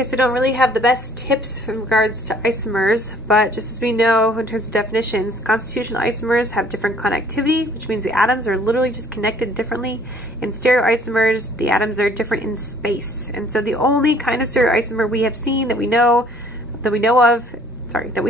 Okay, so I don't really have the best tips in regards to isomers, but just as we know in terms of definitions, constitutional isomers have different connectivity, which means the atoms are literally just connected differently. In stereoisomers, the atoms are different in space. And so the only kind of stereoisomer we have seen that we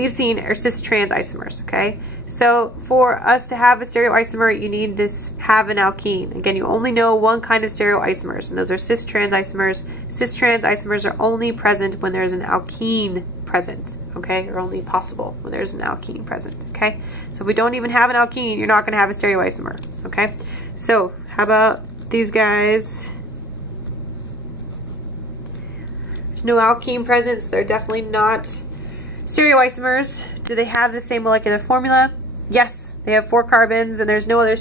have seen are cis-trans isomers, okay? So for us to have a stereoisomer, you need to have an alkene. Again, you only know one kind of stereoisomers, and those are cis-trans isomers. Cis-trans isomers are only present when there's an alkene present, okay? Or only possible when there's an alkene present, okay? So if we don't even have an alkene, you're not going to have a stereoisomer, okay? So how about these guys? There's no alkene present, so they're definitely not stereoisomers. Do they have the same molecular formula? Yes, they have 4 carbons, and there's no other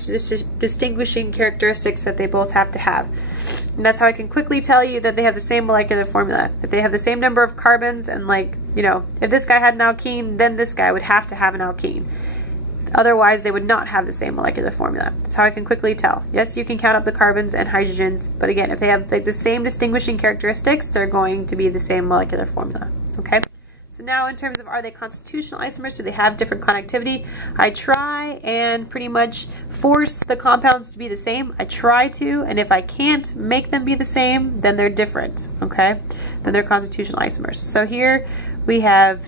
distinguishing characteristics that they both have to have. And that's how I can quickly tell you that they have the same molecular formula. If they have the same number of carbons, and like, you know, if this guy had an alkene, then this guy would have to have an alkene. Otherwise, they would not have the same molecular formula. That's how I can quickly tell. Yes, you can count up the carbons and hydrogens, but again, if they have like the same distinguishing characteristics, they're going to be the same molecular formula, okay? So now in terms of, are they constitutional isomers? Do they have different connectivity? I try and pretty much force the compounds to be the same. I try to, and if I can't make them be the same, then they're different, okay? Then they're constitutional isomers. So here we have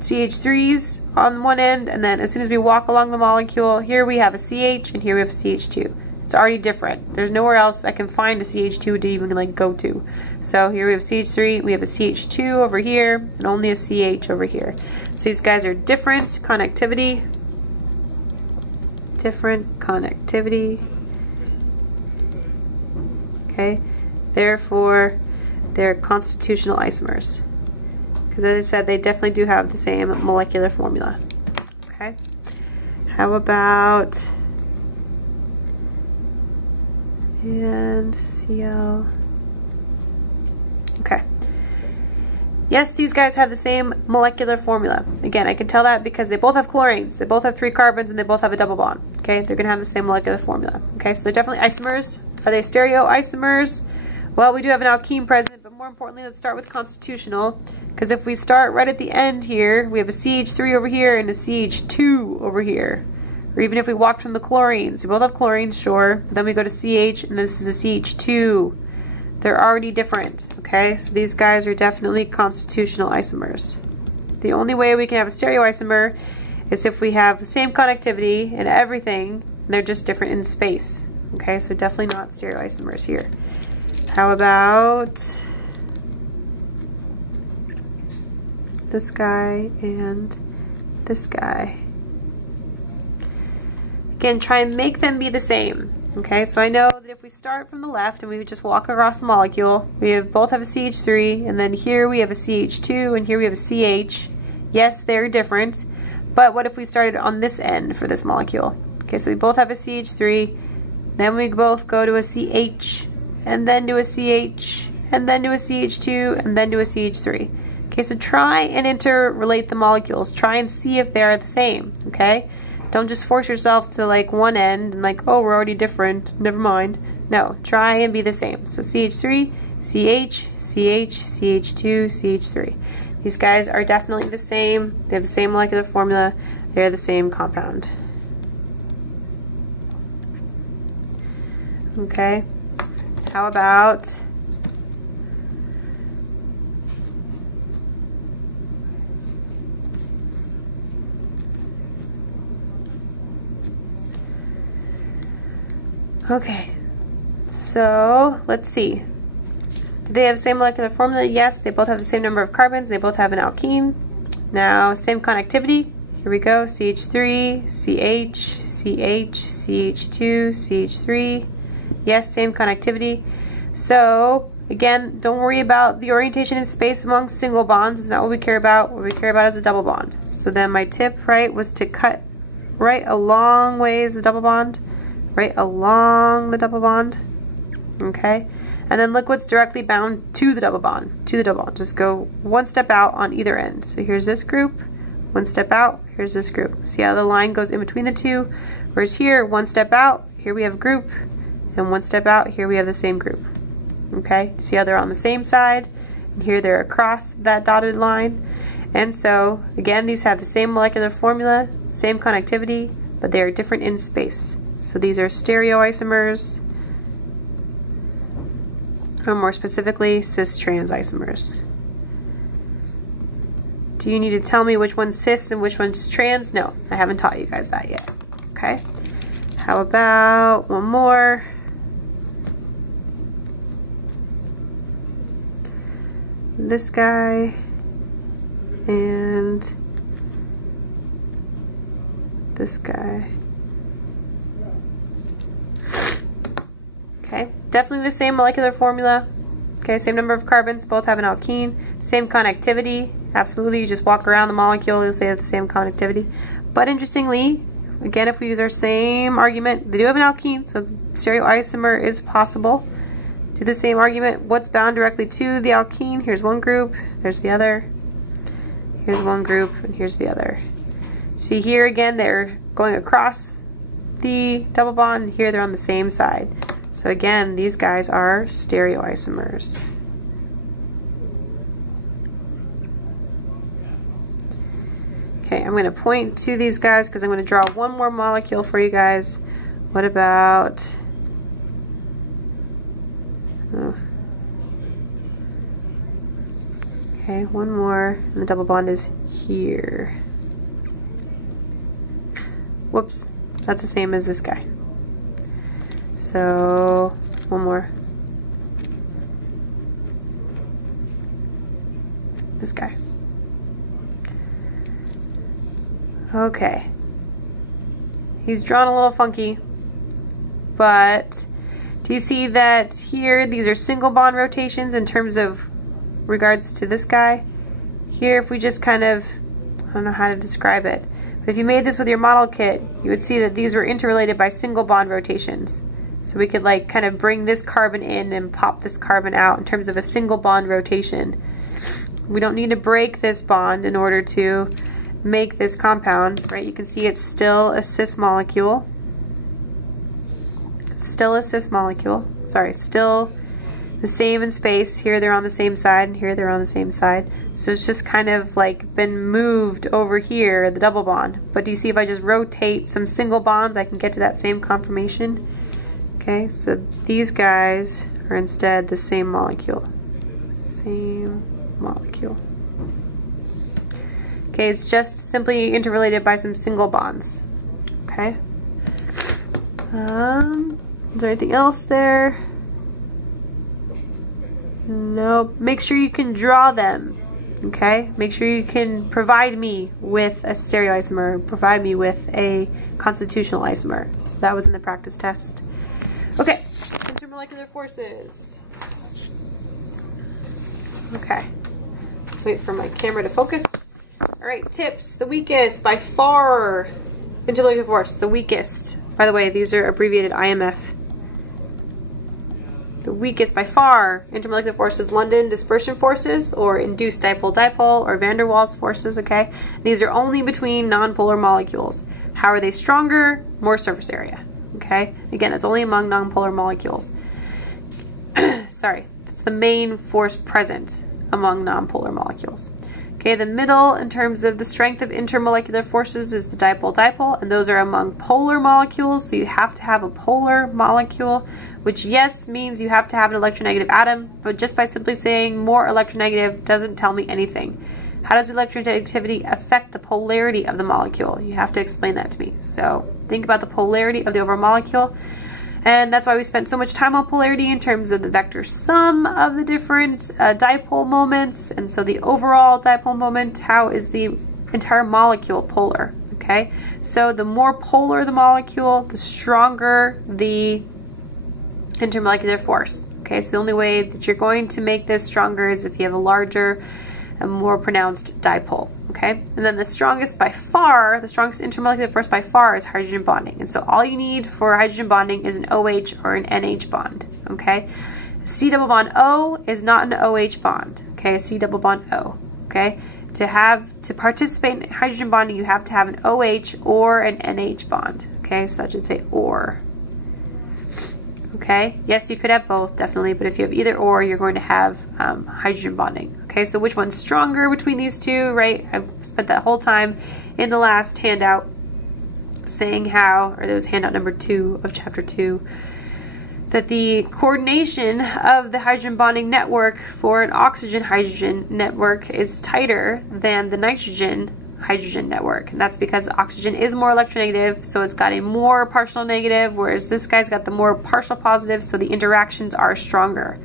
CH3s on one end, and then as soon as we walk along the molecule, here we have a CH, and here we have a CH2. It's already different. There's nowhere else I can find a CH2 to even like go to. So here we have CH3, we have a CH2 over here, and only a CH over here. So these guys are different connectivity. Different connectivity. Okay, therefore they're constitutional isomers. Because as I said, they definitely do have the same molecular formula. Okay, how about and Cl. Okay. Yes, these guys have the same molecular formula. Again, I can tell that because they both have chlorines. They both have 3 carbons, and they both have a double bond. Okay, they're going to have the same molecular formula. Okay, so they're definitely isomers. Are they stereoisomers? Well, we do have an alkene present, but more importantly, let's start with constitutional. Because if we start right at the end here, we have a CH3 over here and a CH2 over here. Or even if we walked from the chlorines, we both have chlorines, sure. But then we go to CH, and this is a CH2. They're already different, okay? So these guys are definitely constitutional isomers. The only way we can have a stereoisomer is if we have the same connectivity and everything, and they're just different in space, okay? So definitely not stereoisomers here. How about this guy and this guy? Again, try and make them be the same. Okay, so I know that if we start from the left and we would just walk across the molecule, both have a CH3, and then here we have a CH2, and here we have a CH. Yes, they're different, but what if we started on this end for this molecule? Okay, so we both have a CH3, then we both go to a CH, and then to a CH, and then to a CH2, and then to a CH3. Okay, so try and interrelate the molecules. Try and see if they are the same, okay? Don't just force yourself to like one end and like, oh, we're already different, never mind. No, try and be the same. So CH3, CH, CH, CH2, CH3. These guys are definitely the same. They have the same molecular formula. They're the same compound. Okay, how about okay, so let's see. Do they have the same molecular formula? Yes, they both have the same number of carbons. They both have an alkene. Now, same connectivity. Here we go. CH3, CH, CH, CH2, CH3. Yes, same connectivity. So, again, don't worry about the orientation in space among single bonds. It's not what we care about. What we care about is a double bond. So then my tip, right, was to cut right along ways the double bond. Right along the double bond, okay? And then look what's directly bound to the double bond, Just go one step out on either end. So here's this group, one step out, here's this group. See how the line goes in between the two? Whereas here, one step out, here we have a group, and one step out, here we have the same group, okay? See how they're on the same side? and here they're across that dotted line. And so, again, these have the same molecular formula, same connectivity, but they are different in space. So these are stereoisomers, or more specifically, cis-trans isomers. Do you need to tell me which one's cis and which one's trans? No, I haven't taught you guys that yet. Okay. How about one more? This guy and this guy. Okay, definitely the same molecular formula. Okay, same number of carbons, both have an alkene, same connectivity. Absolutely, you just walk around the molecule, you'll say that the same connectivity. But interestingly, again, if we use our same argument, they do have an alkene, so stereoisomer is possible. Do the same argument, what's bound directly to the alkene? Here's one group, there's the other. Here's one group, and here's the other. See here again, they're going across the double bond, and here they're on the same side. So again, these guys are stereoisomers. Okay, I'm going to point to these guys because I'm going to draw one more molecule for you guys. What about... oh. Okay, one more, and the double bond is here. Whoops, that's the same as this guy. So, one more. This guy. Okay. He's drawn a little funky, but do you see that here these are single bond rotations in terms of regards to this guy? Here, if we just kind of, I don't know how to describe it, but if you made this with your model kit, you would see that these were interrelated by single bond rotations. So we could like kind of bring this carbon in and pop this carbon out in terms of a single bond rotation. We don't need to break this bond in order to make this compound, right? You can see it's still a cis molecule. Still a cis molecule. Sorry, still the same in space. Here they're on the same side, and here they're on the same side. So it's just kind of like been moved over here, the double bond. But do you see if I just rotate some single bonds, I can get to that same conformation? Okay, so these guys are instead the same molecule. Same molecule. Okay, it's just simply interrelated by some single bonds. Okay. Is there anything else there? Nope. Make sure you can draw them. Okay? Make sure you can provide me with a stereoisomer, provide me with a constitutional isomer. So that was in the practice test. Okay, intermolecular forces. Okay. Wait for my camera to focus. Alright, tips. The weakest by far. Intermolecular force, the weakest. By the way, these are abbreviated IMF. The weakest by far intermolecular force is London dispersion forces, or induced dipole-dipole, or van der Waals forces, okay? These are only between nonpolar molecules. How are they stronger? More surface area, okay? Again, it's only among nonpolar molecules. Sorry, it's the main force present among nonpolar molecules. Okay, the middle in terms of the strength of intermolecular forces is the dipole-dipole, and those are among polar molecules, so you have to have a polar molecule, which yes means you have to have an electronegative atom, but just by simply saying more electronegative doesn't tell me anything. How does electronegativity affect the polarity of the molecule? You have to explain that to me. So think about the polarity of the overall molecule. And that's why we spent so much time on polarity in terms of the vector sum of the different dipole moments. And so the overall dipole moment, how is the entire molecule polar, okay? So the more polar the molecule, the stronger the intermolecular force, okay? So the only way that you're going to make this stronger is if you have a larger and more pronounced dipole, okay? And then the strongest by far, the strongest intermolecular force by far is hydrogen bonding. And so all you need for hydrogen bonding is an OH or an NH bond, okay? C double bond O is not an OH bond, okay? A C double bond O, okay? To participate in hydrogen bonding, you have to have an OH or an NH bond, okay? So I should say OR. Okay, yes, you could have both, definitely, but if you have either or, you're going to have hydrogen bonding. Okay, so which one's stronger between these two, right? I've spent that whole time in the last handout saying how, or there was handout number 2 of chapter 2, that the coordination of the hydrogen bonding network for an oxygen-hydrogen network is tighter than the nitrogen-hydrogen network. And that's because oxygen is more electronegative, so it's got a more partial negative, whereas this guy's got the more partial positive, so the interactions are stronger.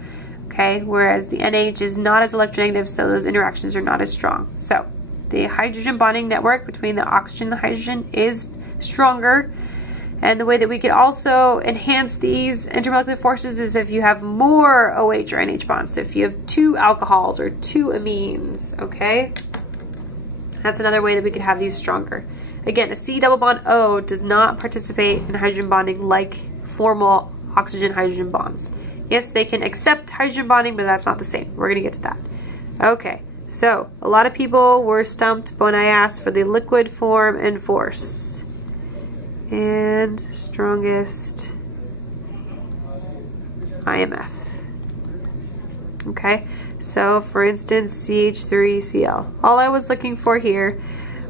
Okay, whereas the NH is not as electronegative, so those interactions are not as strong. So the hydrogen bonding network between the oxygen and the hydrogen is stronger. And the way that we could also enhance these intermolecular forces is if you have more OH or NH bonds. So if you have 2 alcohols or 2 amines, okay? That's another way that we could have these stronger. Again, a C double bond O does not participate in hydrogen bonding like formal oxygen-hydrogen bonds. Yes, they can accept hydrogen bonding, but that's not the same. We're going to get to that. Okay, so a lot of people were stumped when I asked for the liquid form and force. And strongest IMF. Okay, so for instance, CH3Cl. All I was looking for here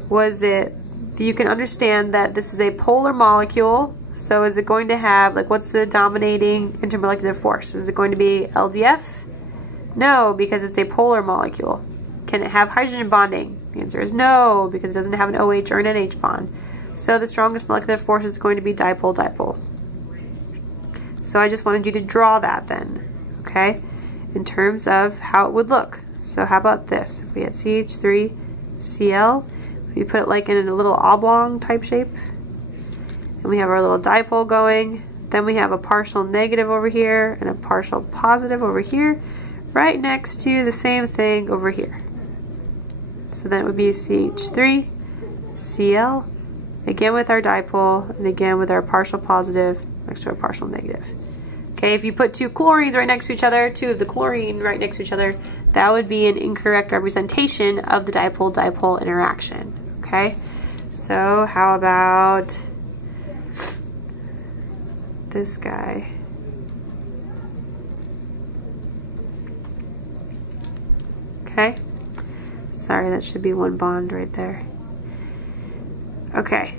was that you can understand that this is a polar molecule. So is it going to have, like, what's the dominating intermolecular force? Is it going to be LDF? No, because it's a polar molecule. Can it have hydrogen bonding? The answer is no, because it doesn't have an OH or an NH bond. So the strongest molecular force is going to be dipole-dipole. So I just wanted you to draw that then, okay, in terms of how it would look. So how about this? If we had CH3Cl, we put it like in a little oblong type shape, and we have our little dipole going. Then we have a partial negative over here and a partial positive over here, right next to the same thing over here. So then it would be CH3Cl, again with our dipole, and again with our partial positive next to our partial negative. Okay, if you put 2 chlorines right next to each other, 2 of the chlorine right next to each other, that would be an incorrect representation of the dipole-dipole interaction. Okay, so how about this guy? Okay, sorry, that should be 1 bond right there. Okay,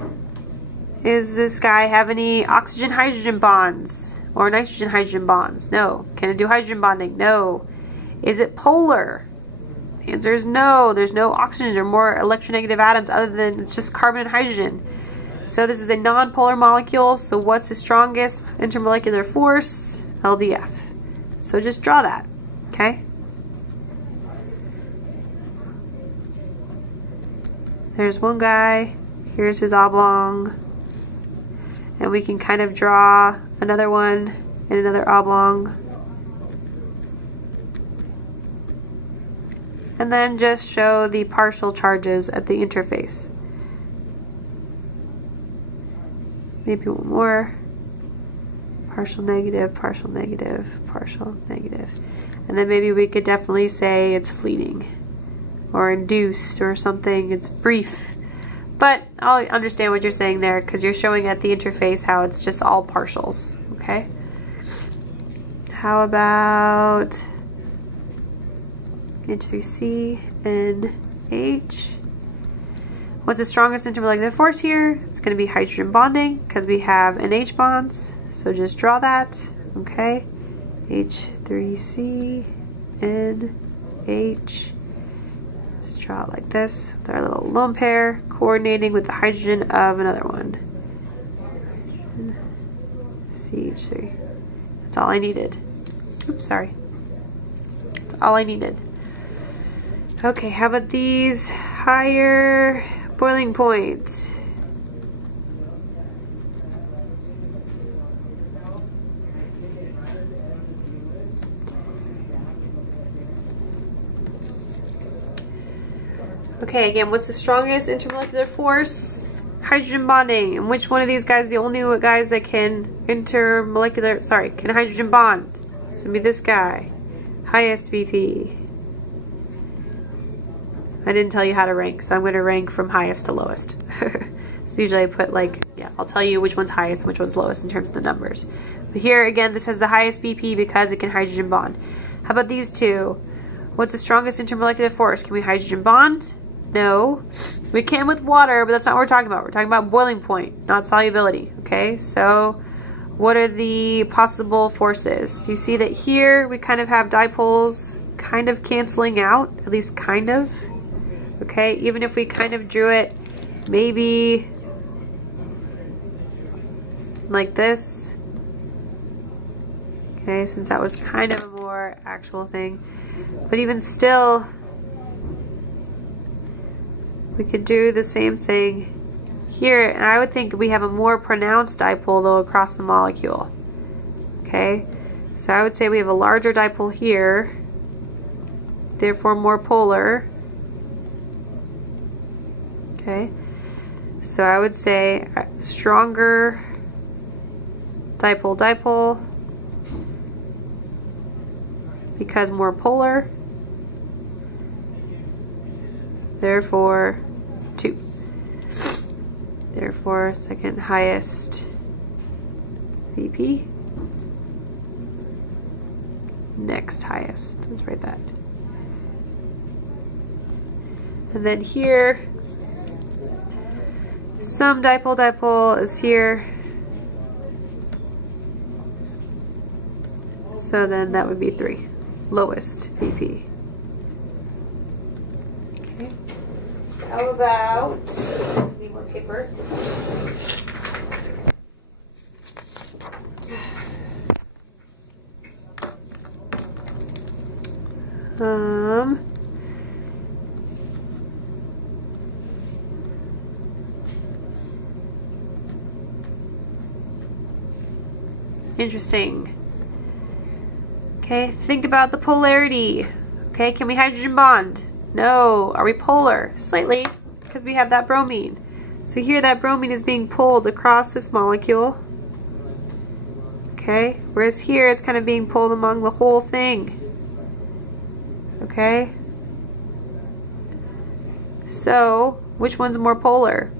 is this guy have any oxygen-hydrogen bonds or nitrogen-hydrogen bonds? No. Can it do hydrogen bonding? No. Is it polar? The answer is no. There's no oxygen or more electronegative atoms other than it's just carbon and hydrogen. So this is a non-polar molecule, so what's the strongest intermolecular force? LDF. So just draw that, okay? There's one guy. Here's his oblong, and we can kind of draw another one and another oblong, and then just show the partial charges at the interface. Maybe one more. Partial negative, partial negative, partial negative. And then maybe we could definitely say it's fleeting or induced or something. It's brief. But I'll understand what you're saying there because you're showing at the interface how it's just all partials, okay? How about H3C and H? What's the strongest intermolecular force here? It's going to be hydrogen bonding because we have NH bonds. So just draw that, okay? H3C and H. Draw it like this with our little lone pair coordinating with the hydrogen of another one. CH3. That's all I needed. Oops, sorry. That's all I needed. Okay, how about these higher boiling point? Okay, again, what's the strongest intermolecular force? Hydrogen bonding. And which one of these guys is the only guys that can can hydrogen bond? It's gonna be this guy. Highest BP. I didn't tell you how to rank, so I'm gonna rank from highest to lowest. So usually I put like, yeah, I'll tell you which one's highest and which one's lowest in terms of the numbers. But here again, this has the highest BP because it can hydrogen bond. How about these two? What's the strongest intermolecular force? Can we hydrogen bond? No. We can with water, but that's not what we're talking about. We're talking about boiling point, not solubility. Okay, so what are the possible forces? You see that here we kind of have dipoles kind of canceling out, at least kind of. Okay, even if we kind of drew it maybe like this. Okay, since that was kind of a more actual thing. But even still, we could do the same thing here, and I would think that we have a more pronounced dipole though across the molecule. Okay, so I would say we have a larger dipole here, therefore more polar. Okay, so I would say stronger dipole because more polar, therefore 2. Therefore, second highest VP. Next highest. Let's write that. And then here, some dipole is here. So then that would be 3. Lowest VP. Okay. How about, need more paper. Interesting. Okay, think about the polarity. Okay, can we hydrogen bond? No. Are we polar? Slightly, because we have that bromine. So here that bromine is being pulled across this molecule. Okay, whereas here it's kind of being pulled among the whole thing. Okay? So, which one's more polar?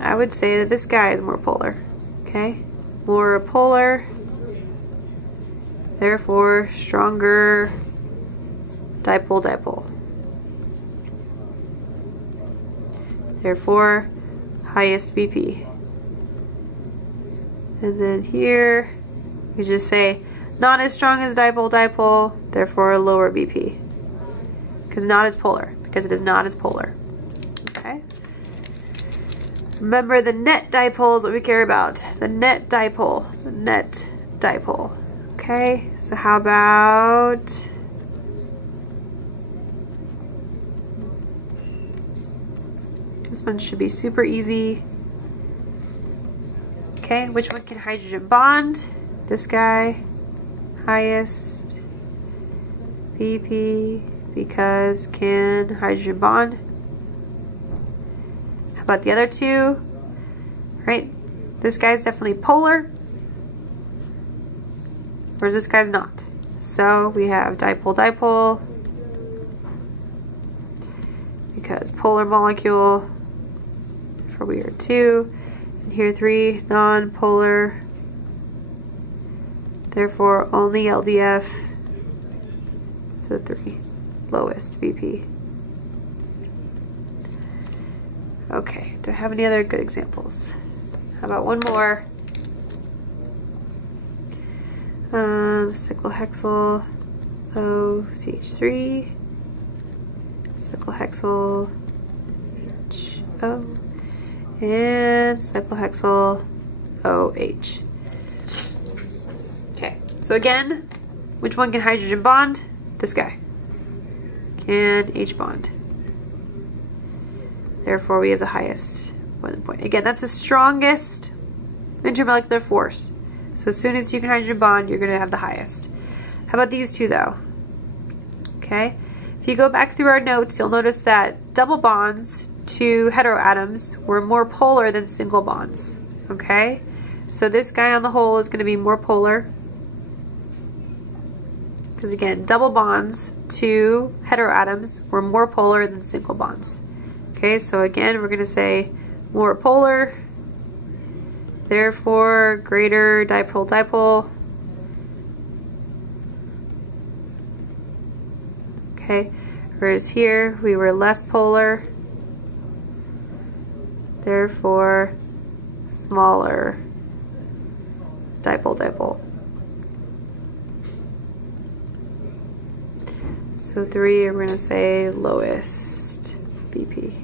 I would say that this guy is more polar. Okay? More polar, therefore stronger dipole. Therefore highest BP. And then here we just say not as strong as dipole, therefore lower BP. Because not as polar, because it is not as polar. Okay? Remember the net dipole is what we care about. The net dipole. The net dipole. Okay, so how about this one should be super easy. Okay, which one can hydrogen bond? This guy, highest BP, because can hydrogen bond. How about the other two? Right, this guy's definitely polar, whereas this guy's not. So we have dipole, because polar molecule, for we are 2, and here 3, non-polar, therefore only LDF, so 3, lowest VP. Okay, do I have any other good examples? How about one more? Cyclohexyl OCH3, cyclohexyl HO, and cyclohexyl OH. Okay, so again, which one can hydrogen bond? This guy. Can H bond. Therefore, we have the highest boiling point. Again, that's the strongest intermolecular force. So as soon as you can hydrogen bond, you're going to have the highest. How about these two, though? Okay. If you go back through our notes, you'll notice that double bonds to heteroatoms were more polar than single bonds. Okay. So this guy on the whole is going to be more polar. Because again, double bonds to heteroatoms were more polar than single bonds. Okay, so again, we're going to say more polar, therefore greater dipole-dipole. Okay, whereas here we were less polar, therefore smaller dipole-dipole. So 3, we're going to say lowest BP.